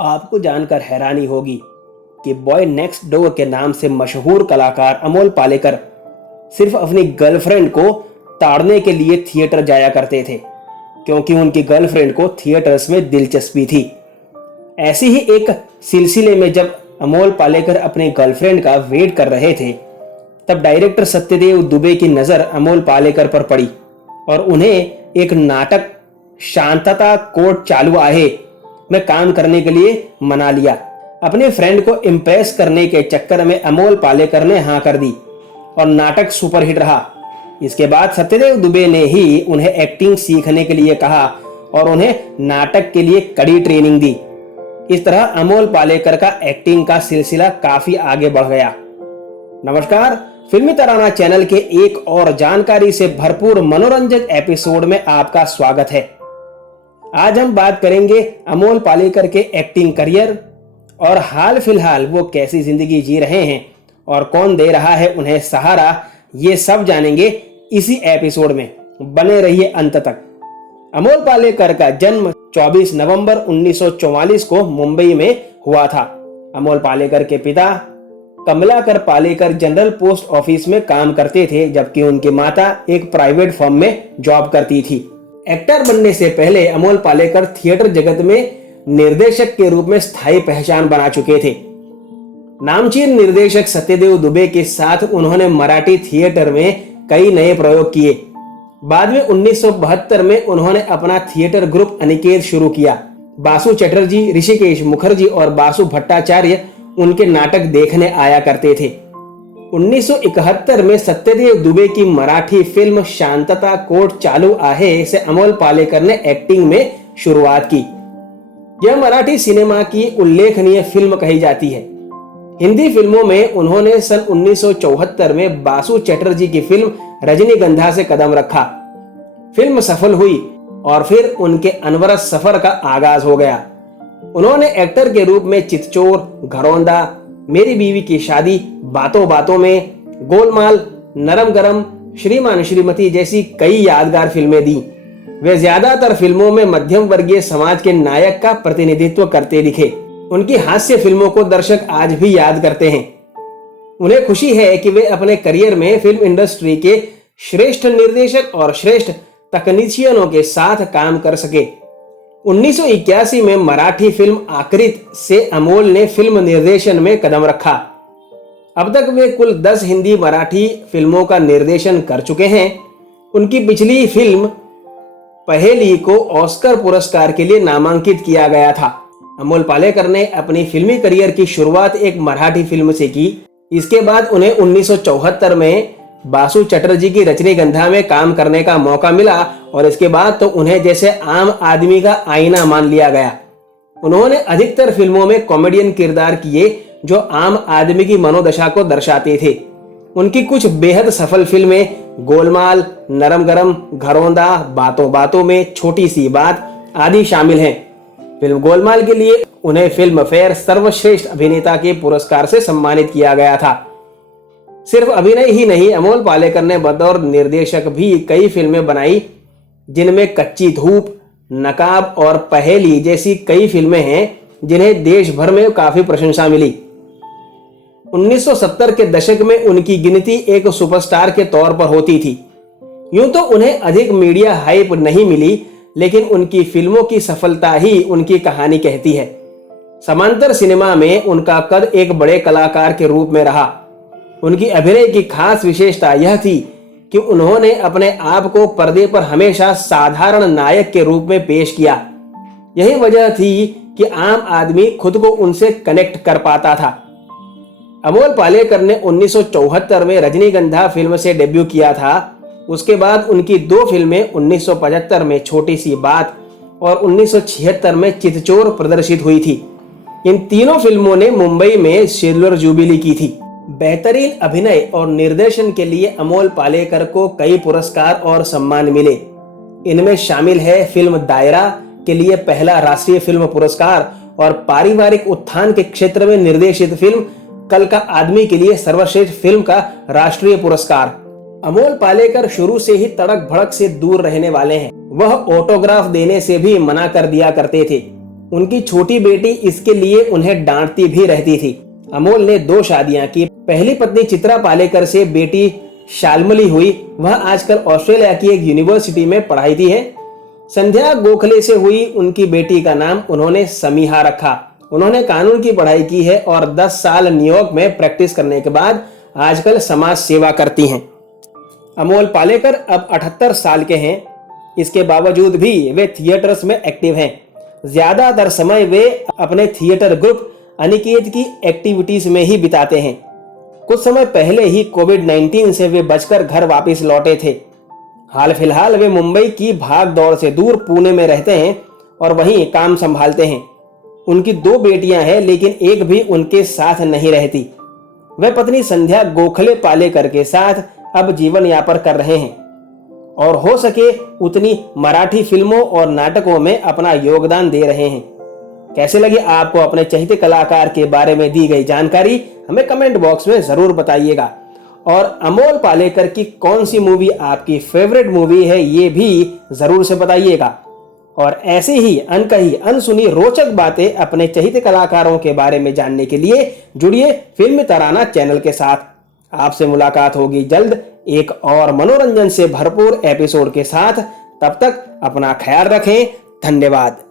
आपको जानकर हैरानी होगी कि बॉय नेक्स्ट डोर के नाम से मशहूर कलाकार अमोल पालेकर सिर्फ अपनी गर्लफ्रेंड को ताड़ने के लिए थिएटर जाया करते थे, क्योंकि उनकी गर्लफ्रेंड को थिएटर्स में दिलचस्पी थी। ऐसे ही एक सिलसिले में जब अमोल पालेकर अपनी गर्लफ्रेंड का वेट कर रहे थे, तब डायरेक्टर सत्यदेव दुबे की नजर अमोल पालेकर पर पड़ी और उन्हें एक नाटक शांतता कोर्ट चालू आहे में काम करने के लिए मना लिया। अपने फ्रेंड को इम्प्रेस करने के चक्कर में अमोल पालेकर ने हाँ कर दी और नाटक सुपरहिट रहा। इसके बाद सत्यदेव दुबे ने ही उन्हें एक्टिंग सीखने के लिए कहा और उन्हें नाटक के लिए कड़ी ट्रेनिंग दी। इस तरह अमोल पालेकर का एक्टिंग का सिलसिला काफी आगे बढ़ गया। नमस्कार, फिल्मी तराना चैनल के एक और जानकारी से भरपूर मनोरंजक एपिसोड में आपका स्वागत है। आज हम बात करेंगे अमोल पालेकर के एक्टिंग करियर और हाल फिलहाल वो कैसी जिंदगी जी रहे हैं और कौन दे रहा है उन्हें सहारा। ये सब जानेंगे इसी एपिसोड में, बने रहिए अंत तक। अमोल पालेकर का जन्म 24 नवंबर 1944 को मुंबई में हुआ था। अमोल पालेकर के पिता Kamalakar Palekar general post office में काम करते थे, जबकि उनकी माता एक प्राइवेट फर्म में जॉब करती थी। एक्टर बनने से पहले अमोल पालेकर थिएटर जगत में निर्देशक के रूप में स्थायी पहचान बना चुके थे। नामचीन निर्देशक सत्यदेव दुबे के साथ उन्होंने मराठी थिएटर में कई नए प्रयोग किए। बाद में 1972 में उन्होंने अपना थिएटर ग्रुप अनिकेत शुरू किया। बासु चटर्जी, ऋषिकेश मुखर्जी और बासु भट्टाचार्य उनके नाटक देखने आया करते थे। 1971 में सत्यदेव दुबे की मराठी फिल्म शांतता कोर्ट चालू आहे से अमोल पालेकर ने एक्टिंग में शुरुआत की। यह मराठी सिनेमा की उल्लेखनीय फिल्म कही जाती है। हिंदी फिल्मों में उन्होंने सन 1974 में बासु चटर्जी की फिल्म रजनीगंधा से कदम रखा। फिल्म सफल हुई और फिर उनके अनवरत सफर का आगाज हो गया। उन्होंने एक्टर के रूप में चितचोर, घरौंदा, मेरी बीवी की शादी, बातों बातों में, गोलमाल, नरम गरम, श्रीमान श्रीमती जैसी कई यादगार फिल्में दी। वे ज्यादातर फिल्मों में मध्यम वर्गीय समाज के नायक का प्रतिनिधित्व करते दिखे। उनकी हास्य फिल्मों को दर्शक आज भी याद करते हैं। उन्हें खुशी है कि वे अपने करियर में फिल्म इंडस्ट्री के श्रेष्ठ निर्देशक और श्रेष्ठ तकनीशियनों के साथ काम कर सके। 1981 में मराठी फिल्म आकृत से अमोल ने फिल्म निर्देशन में कदम रखा। अब तक वे कुल 10 हिंदी मराठी फिल्मों का निर्देशन कर चुके हैं। उनकी पिछली फिल्म पहेली को ऑस्कर पुरस्कार के लिए नामांकित किया गया था। अमोल पालेकर ने अपनी फिल्मी करियर की शुरुआत एक मराठी फिल्म से की। इसके बाद उन्हें 1974 में बासु चटर्जी की रजनीगंधा में काम करने का मौका मिला और इसके बाद तो उन्हें जैसे आम आदमी का आईना मान लिया गया। उन्होंने अधिकतर फिल्मों में कॉमेडियन किरदार किए जो आम आदमी की मनोदशा को दर्शाते थे। उनकी कुछ बेहद सफल फिल्में गोलमाल, नरम गरम, घरौंदा, बातों बातों में, छोटी सी बात आदि शामिल हैं। फिल्म गोलमाल के लिए उन्हें फिल्म फेयर सर्वश्रेष्ठ अभिनेता के पुरस्कार से सम्मानित किया गया था। सिर्फ अभिनय ही नहीं, अमोल पालेकर ने बतौर निर्देशक भी कई फिल्में बनाई, जिनमें कच्ची धूप, नकाब और पहेली जैसी कई फिल्में हैं जिन्हें देश भर में काफी प्रशंसा मिली। 1970 के दशक में उनकी गिनती एक सुपरस्टार के तौर पर होती थी। यूं तो उन्हें अधिक मीडिया हाइप नहीं मिली, लेकिन उनकी फिल्मों की सफलता ही उनकी कहानी कहती है। समांतर सिनेमा में उनका कद एक बड़े कलाकार के रूप में रहा। उनकी अभिनय की खास विशेषता यह थी कि उन्होंने अपने आप को पर्दे पर हमेशा साधारण नायक के रूप में पेश किया। यही वजह थी कि आम आदमी खुद को उनसे कनेक्ट कर पाता था। अमोल पालेकर ने 1974 में रजनीगंधा फिल्म से डेब्यू किया था। उसके बाद उनकी 2 फिल्में 1975 में छोटी सी बात और 1976 में चितचोर प्रदर्शित हुई थी। इन तीनों फिल्मों ने मुंबई में सिल्वर जुबली की थी। बेहतरीन अभिनय और निर्देशन के लिए अमोल पालेकर को कई पुरस्कार और सम्मान मिले। इनमें शामिल है फिल्म दायरा के लिए पहला राष्ट्रीय फिल्म पुरस्कार और पारिवारिक उत्थान के क्षेत्र में निर्देशित फिल्म कल का आदमी के लिए सर्वश्रेष्ठ फिल्म का राष्ट्रीय पुरस्कार। अमोल पालेकर शुरू से ही तड़क भड़क से दूर रहने वाले हैं। वह ऑटोग्राफ देने से भी मना कर दिया करते थे। उनकी छोटी बेटी इसके लिए उन्हें डांटती भी रहती थी। अमोल ने 2 शादियां की। पहली पत्नी चित्रा पालेकर से बेटी शाल्मली हुई। वह आजकल ऑस्ट्रेलिया की एक यूनिवर्सिटी में पढ़ाती है। संध्या गोखले से हुई उनकी बेटी का नाम उन्होंने समीहा रखा। उन्होंने कानून की पढ़ाई की है और 10 साल न्यूयॉर्क में प्रैक्टिस करने के बाद आजकल समाज सेवा करती हैं। अमोल पालेकर अब 78 साल के हैं। इसके बावजूद भी वे थिएटर्स में एक्टिव हैं। ज्यादातर समय वे अपने थिएटर ग्रुप अनिकेत की एक्टिविटीज में ही बिताते हैं। कुछ समय पहले ही कोविड-19 से वे बचकर घर वापस लौटे थे। हाल फिलहाल वे मुंबई की भाग दौड़ से दूर पुणे में रहते हैं और वहीं काम संभालते हैं। उनकी 2 बेटियां हैं, लेकिन एक भी उनके साथ नहीं रहती। वे पत्नी संध्या गोखले पालेकर के साथ अब जीवन यापन कर रहे हैं और हो सके उतनी मराठी फिल्मों और नाटकों में अपना योगदान दे रहे हैं। कैसे लगी आपको अपने चहेते कलाकार के बारे में दी गई जानकारी? हमें कमेंट बॉक्स में जरूर बताइएगा। और अमोल पालेकर की कौन सी मूवी आपकी फेवरेट मूवी है, ये भी जरूर से बताइएगा। और ऐसे ही अनकही अनसुनी रोचक बातें अपने चहेते कलाकारों के बारे में जानने के लिए जुड़िए फिल्मी तराना चैनल के साथ। आपसे मुलाकात होगी जल्द एक और मनोरंजन से भरपूर एपिसोड के साथ। तब तक अपना ख्याल रखें। धन्यवाद।